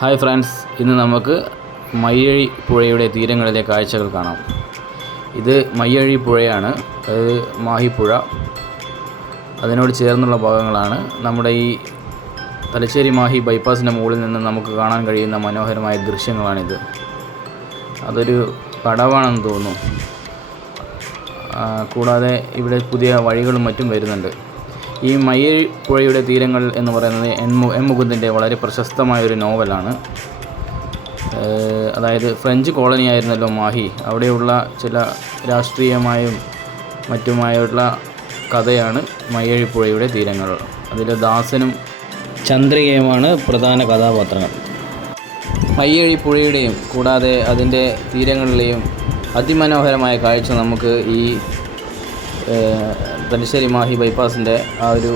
Hi friends, ഇന്ന് നമുക്ക് മയ്യഴി പുഴയുടെ തീരങ്ങളിലെ കാഴ്ചകൾ കാണാം. ഇത് മയ്യഴി പുഴയാണ്, അതായത് മാഹിപ്പുഴ. അതിനോട് ചേർന്നുള്ള ഭാഗങ്ങളാണ്. നമ്മുടെ ഈ തലശ്ശേരി മാഹി ബൈപ്പാസിൻ്റെ മുകളിൽ നിന്ന് നമുക്ക് കാണാൻ കഴിയുന്ന മനോഹരമായ ദൃശ്യങ്ങളാണിത്. അതൊരു കടവാണെന്ന് തോന്നുന്നു. കൂടാതെ ഇവിടെ പുതിയ വഴികളും മറ്റും വരുന്നുണ്ട്. ഈ മയ്യഴി പുഴയുടെ തീരങ്ങൾ എന്ന് പറയുന്നത് എം മുകുന്ദൻ്റെ വളരെ പ്രശസ്തമായൊരു നോവലാണ്. അതായത് ഫ്രഞ്ച് കോളനി ആയിരുന്നല്ലോ മാഹി. അവിടെയുള്ള ചില രാഷ്ട്രീയമായും മറ്റുമായുള്ള കഥയാണ് മയ്യഴി പുഴയുടെ തീരങ്ങൾ. അതിൽ ദാസനും ചന്ദ്രികയുമാണ് പ്രധാന കഥാപാത്രങ്ങൾ. മയ്യഴി പുഴയുടെയും കൂടാതെ അതിൻ്റെ തീരങ്ങളിലെയും അതിമനോഹരമായ കാഴ്ച നമുക്ക് ഈ തലശ്ശേരി മാഹി ബൈപ്പാസിൻ്റെ ആ ഒരു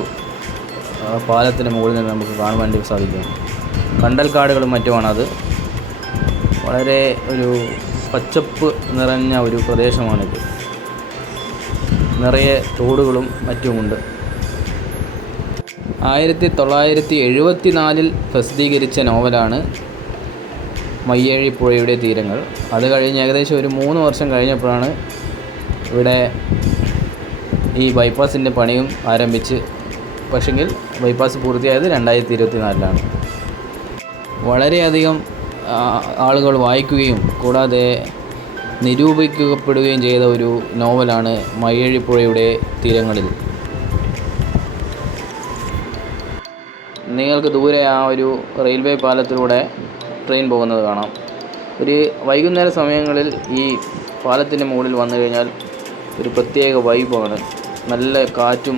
പാലത്തിന് മുകളിൽ നിന്ന് നമുക്ക് കാണാൻ വേണ്ടി സാധിക്കും. കണ്ടൽക്കാടുകളും മറ്റുമാണത്. വളരെ ഒരു പച്ചപ്പ് നിറഞ്ഞ ഒരു പ്രദേശമാണിത്. നിറയെ തോടുകളും മറ്റുമുണ്ട്. 1974 പ്രസിദ്ധീകരിച്ച നോവലാണ് മയ്യഴി പുഴയുടെ തീരങ്ങൾ. അത് കഴിഞ്ഞ് ഏകദേശം ഒരു 3 വർഷം കഴിഞ്ഞപ്പോഴാണ് ഇവിടെ ഈ ബൈപ്പാസിൻ്റെ പണിയും ആരംഭിച്ച്. പക്ഷെങ്കിൽ ബൈപ്പാസ് പൂർത്തിയായത് 2024 വളരെയധികം ആളുകൾ വായിക്കുകയും കൂടാതെ നിരൂപിക്കപ്പെടുകയും ചെയ്ത ഒരു നോവലാണ് മയ്യഴി പുഴയുടെ തീരങ്ങളിൽ. നിങ്ങൾക്ക് ദൂരെ ആ ഒരു റെയിൽവേ പാലത്തിലൂടെ ട്രെയിൻ പോകുന്നത് കാണാം. ഒരു വൈകുന്നേര സമയങ്ങളിൽ ഈ പാലത്തിൻ്റെ മുകളിൽ വന്നു കഴിഞ്ഞാൽ ഒരു പ്രത്യേക വൈബാണ്. നല്ല കാറ്റും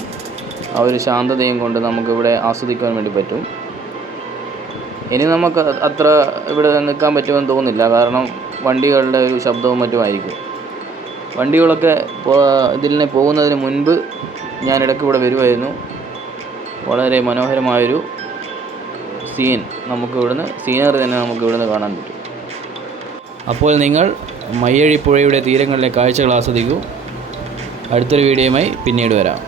ആ ഒരു ശാന്തതയും കൊണ്ട് നമുക്കിവിടെ ആസ്വദിക്കാൻ വേണ്ടി പറ്റും. ഇനി നമുക്ക് അത്ര ഇവിടെ നിൽക്കാൻ പറ്റുമെന്ന് തോന്നുന്നില്ല, കാരണം വണ്ടികളുടെ ഒരു ശബ്ദവും മറ്റുമായിരിക്കും. വണ്ടികളൊക്കെ ഇതിനെ പോകുന്നതിന് മുൻപ് ഞാൻ ഇടയ്ക്ക് ഇവിടെ വരുമായിരുന്നു. വളരെ മനോഹരമായൊരു സീൻ സീനറി തന്നെ നമുക്ക് ഇവിടുന്ന് കാണാൻ പറ്റും. അപ്പോൾ നിങ്ങൾ മയ്യഴി പുഴയുടെ തീരങ്ങളിലെ കാഴ്ചകൾ ആസ്വദിക്കൂ. അടുത്തൊരു വീഡിയോയുമായി പിന്നീട് വരാം.